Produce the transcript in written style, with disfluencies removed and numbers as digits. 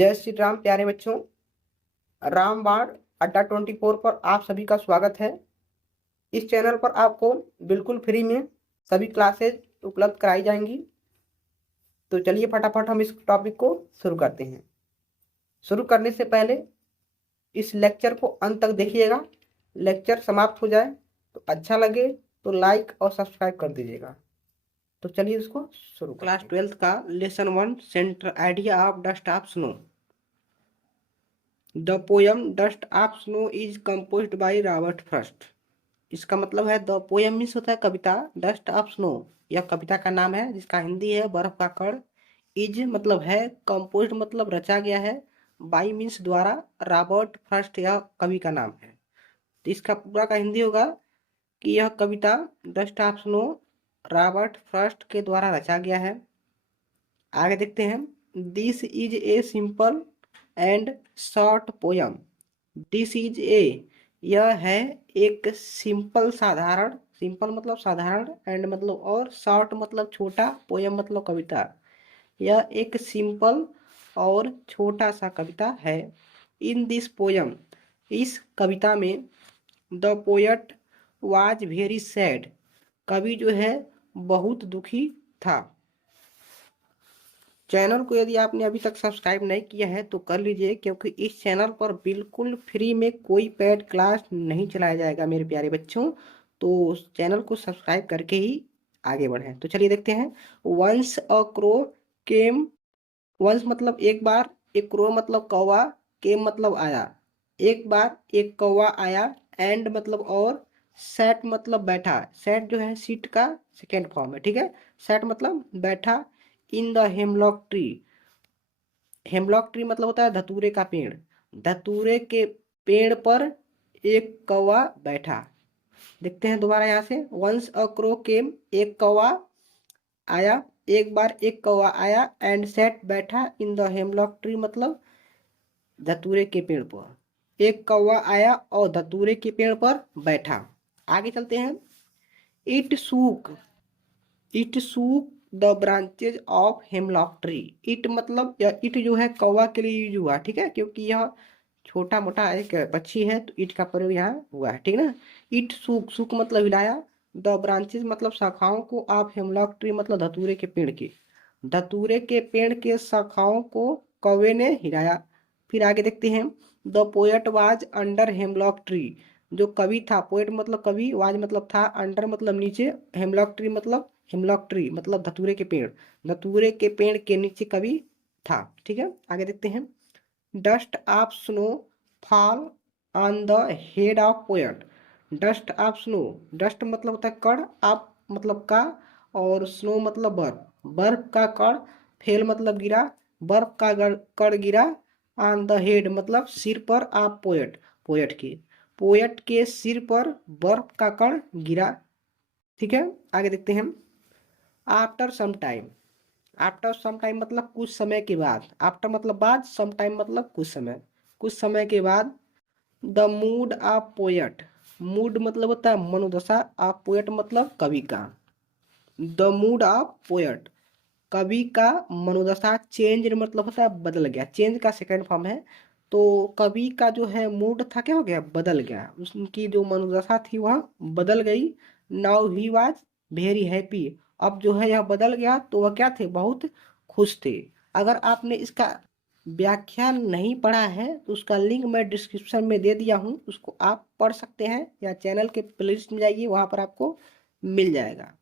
जय श्री राम प्यारे बच्चों। रामबाण अड्डा 24 पर आप सभी का स्वागत है। इस चैनल पर आपको बिल्कुल फ्री में सभी क्लासेज उपलब्ध कराई जाएंगी। तो चलिए फटाफट हम इस टॉपिक को शुरू करते हैं। शुरू करने से पहले इस लेक्चर को अंत तक देखिएगा। लेक्चर समाप्त हो जाए तो अच्छा लगे तो लाइक और सब्सक्राइब कर दीजिएगा। तो चलिए इसको शुरू करते हैं। क्लास 12 का lesson 1 central idea of dust of snow. The poem dust of snow is composed by Robert Frost. इसका मतलब है द पोयम मीन्स होता है कविता, डस्ट ऑफ स्नो यह कविता का नाम है जिसका हिंदी है बर्फ का कण। इज मतलब है, कंपोज्ड मतलब रचा गया है, बाई मीन्स द्वारा, रॉबर्ट फ्रॉस्ट यह कवि का नाम है। तो इसका पूरा का हिंदी होगा कि यह कविता dust of snow Robert Frost के द्वारा रचा गया है। आगे देखते हैं। This is a simple and short poem. This is a यह है एक सिंपल साधारण, सिंपल मतलब साधारण, एंड मतलब और, शॉर्ट मतलब छोटा, पोयम मतलब कविता। यह एक सिंपल और छोटा सा कविता है। इन दिस पोयम इस कविता में the poet was very sad कवि जो है बहुत दुखी था। चैनल को यदि आपने अभी तक सब्सक्राइब नहीं किया है तो कर लीजिए, क्योंकि इस चैनल पर बिल्कुल फ्री में कोई पेड क्लास नहीं चलाया जाएगा मेरे प्यारे बच्चों। तो चैनल को सब्सक्राइब करके ही आगे बढ़ें। तो चलिए देखते हैं। Once a crow came. Once मतलब एक बार, एक क्रो मतलब कौवा, केम मतलब आया। एक बार एक कौवा आया, एंड मतलब और, सेट मतलब बैठा। सेट जो है सीट का सेकेंड फॉर्म है, ठीक है। सेट मतलब बैठा। In the hemlock tree. Hemlock tree मतलब होता है धतूरे का पेड़। धतूरे के पेड़ पर एक कौवा बैठा। देखते हैं दोबारा यहाँ से। वंस अ क्रो केम, एक कौवा आया, एक बार एक कौवा आया, एंड सेट बैठा इन द हेमलॉक ट्री मतलब धतूरे के पेड़ पर। एक कौवा आया और धतूरे के पेड़ पर बैठा। आगे चलते हैं। It shook, it shook the branches of hemlock tree. It मतलब यह इट जो है कौवा के लिए यूज हुआ, ठीक है, क्योंकि यह छोटा मोटा एक पक्षी है तो इट का प्रयोग यहाँ हुआ है, ठीक है ना। इट सूक, सूक मतलब हिलाया, द ब्रांचेज मतलब शाखाओं को, ऑफ हेमलॉक ट्री मतलब धतूरे के पेड़ के, धतूरे के पेड़ के शाखाओं को कौवे ने हिलाया। फिर आगे देखते हैं। The poet was under hemlock tree. जो कवि था, पोएट मतलब कवि, वाज मतलब था, अंडर मतलब नीचे, हेमलॉक ट्री मतलब, हेमलॉक ट्री मतलब धतूरे के पेड़, धतूरे के पेड़ के नीचे कवि था, ठीक है। आगे देखते हैं। Dust of snow fall on the head of poet. Dust of snow, dust मतलब होता है कण, ऑफ मतलब का, और स्नो मतलब बर्फ, बर्फ का कण, फेल मतलब गिरा, बर्फ का कण गिरा, ऑन द हेड मतलब सिर पर, ऑफ पोएट पोएट के, पोएट के सिर पर बर्फ का कण गिरा, ठीक है। आगे देखते हैं। After some time, after some time मतलब कुछ समय के बाद, आफ्टर मतलब बाद, सम टाइम मतलब कुछ समय, कुछ समय के बाद, the mood off poet, mood मतलब होता है मनोदशा, ऑफ पोएट मतलब कवि का, द मूड ऑफ पोएट कवि का मनोदशा, चेंज मतलब होता है बदल गया, चेंज का सेकंड फॉर्म है। तो कवि का जो है मूड था क्या हो गया, बदल गया, उसकी जो मनोदशा थी वह बदल गई। Now he was very happy. अब जो है यह बदल गया तो वह क्या थे, बहुत खुश थे। अगर आपने इसका व्याख्यान नहीं पढ़ा है तो उसका लिंक मैं डिस्क्रिप्शन में दे दिया हूँ, उसको आप पढ़ सकते हैं, या चैनल के प्लेलिस्ट में जाइए, वहाँ पर आपको मिल जाएगा।